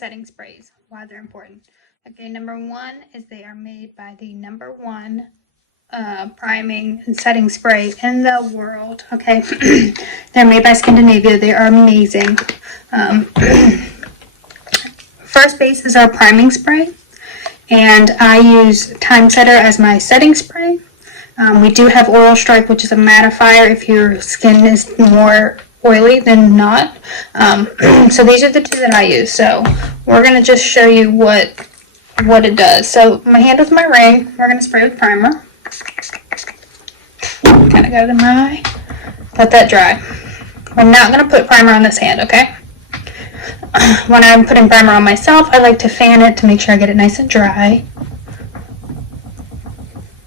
setting sprays, why they're important. Okay, number one is they are made by the number one priming and setting spray in the world. Okay, they're made by Scandinavia. They are amazing. First base is our priming spray, and I use Time Setter as my setting spray. We do have Oil Strike, which is a mattifier if your skin is more oily than not. So these are the two that I use. So we're going to just show you what it does. So my hand with my ring, we're going to spray with primer. Kind of go to my, let that dry. I'm not going to put primer on this hand, okay? When I'm putting primer on myself, I like to fan it to make sure I get it nice and dry.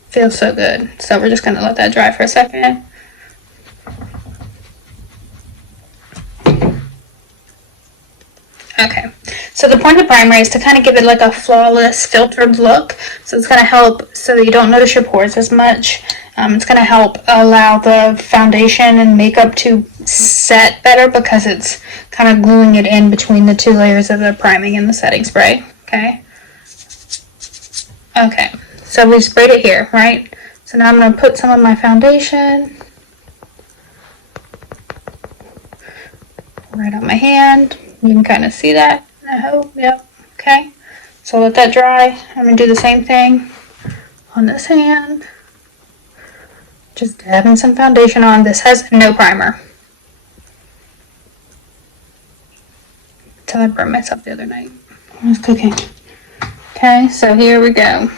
Feels so good. So we're just going to let that dry for a second. Okay, so the point of primer is to kind of give it like a flawless filtered look. So it's going to help so that you don't notice your pores as much. It's going to help allow the foundation and makeup to set better because it's kind of gluing it in between the two layers of the priming and the setting spray. Okay. Okay, so we've sprayed it here, right? So now I'm going to put some of my foundation right on my hand. You can kind of see that, I hope. Yep. Okay, so let that dry. I'm going to do the same thing on this hand. Just dabbing some foundation on. This has no primer. Until I burned myself the other night. I was cooking. Okay, so here we go.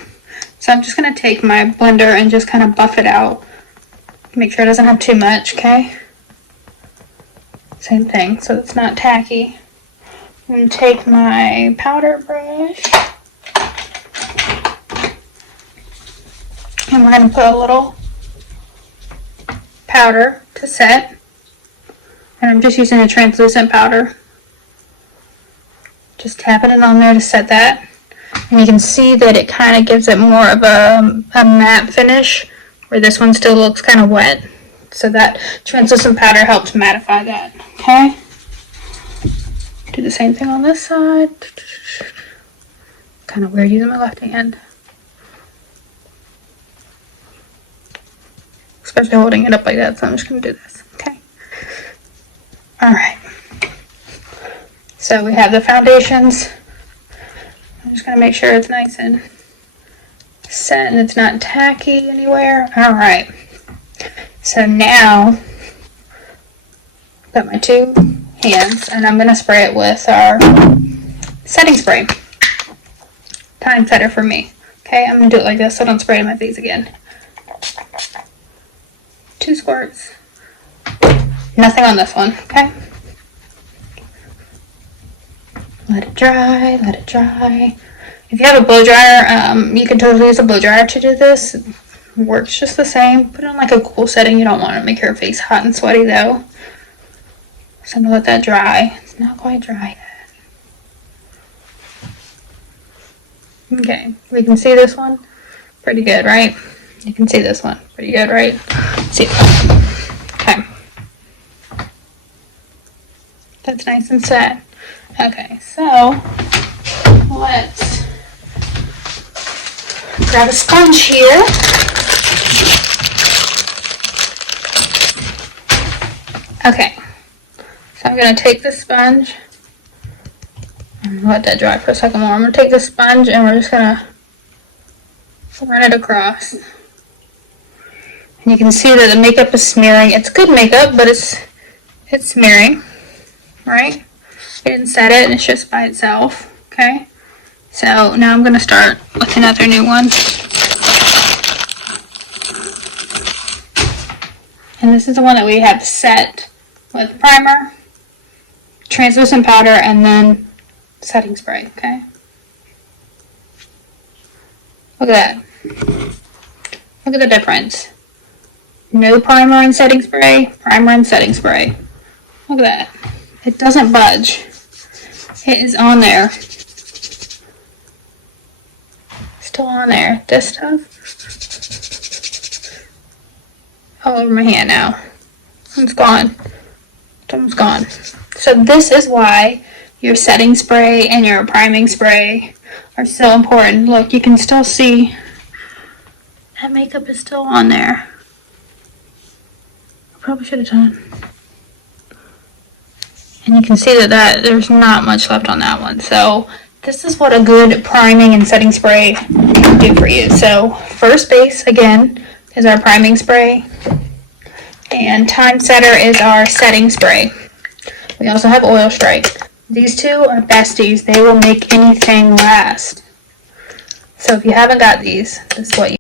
So I'm just going to take my blender and just kind of buff it out. Make sure it doesn't have too much, okay? Same thing, so it's not tacky. I'm going to take my powder brush. And we're going to put a little powder to set. And I'm just using a translucent powder. Just tapping it on there to set that. And you can see that it kind of gives it more of a matte finish, where this one still looks kind of wet. So that translucent powder helps mattify that. Okay? Do the same thing on this side. Kind of weird using my left hand. Especially holding it up like that, so I'm just going to do this. Okay? Alright. So we have the foundations. I'm just going to make sure it's nice and set and it's not tacky anywhere. Alright. So now, I've got my two hands and I'm going to spray it with our setting spray. Time Setter for me. Okay, I'm going to do it like this so I don't spray it in my face again. 2 squirts. Nothing on this one, okay? Let it dry, let it dry. If you have a blow dryer, you can totally use a blow dryer to do this. It works just the same. Put it on like a cool setting. You don't want to make your face hot and sweaty though. So I'm going to let that dry. It's not quite dry yet. Okay, we can see this one. Pretty good, right? You can see this one. Pretty good, right? See. Okay. That's nice and set. Okay, so let's grab a sponge here. Okay, so I'm going to take the sponge and let that dry for a second more. I'm going to take the sponge and we're just going to run it across. And you can see that the makeup is smearing. It's good makeup, but it's smearing, right? I didn't set it, and it's just by itself, okay? So now I'm going to start with another new one. And this is the one that we have set with primer, translucent powder, and then setting spray, okay? Look at that. Look at the difference. No primer and setting spray, primer and setting spray. Look at that. It doesn't budge. It is on there. Still on there. This stuff. All over my hand now. It's gone. It's almost gone. So this is why your setting spray and your priming spray are so important. Look, you can still see that makeup is still on there. I probably should have done. And you can see that there's not much left on that one. So this is what a good priming and setting spray can do for you. So first base, again, is our priming spray. And time setter is our setting spray. We also have oil strike. These two are besties. They will make anything last. So if you haven't got these, this is what you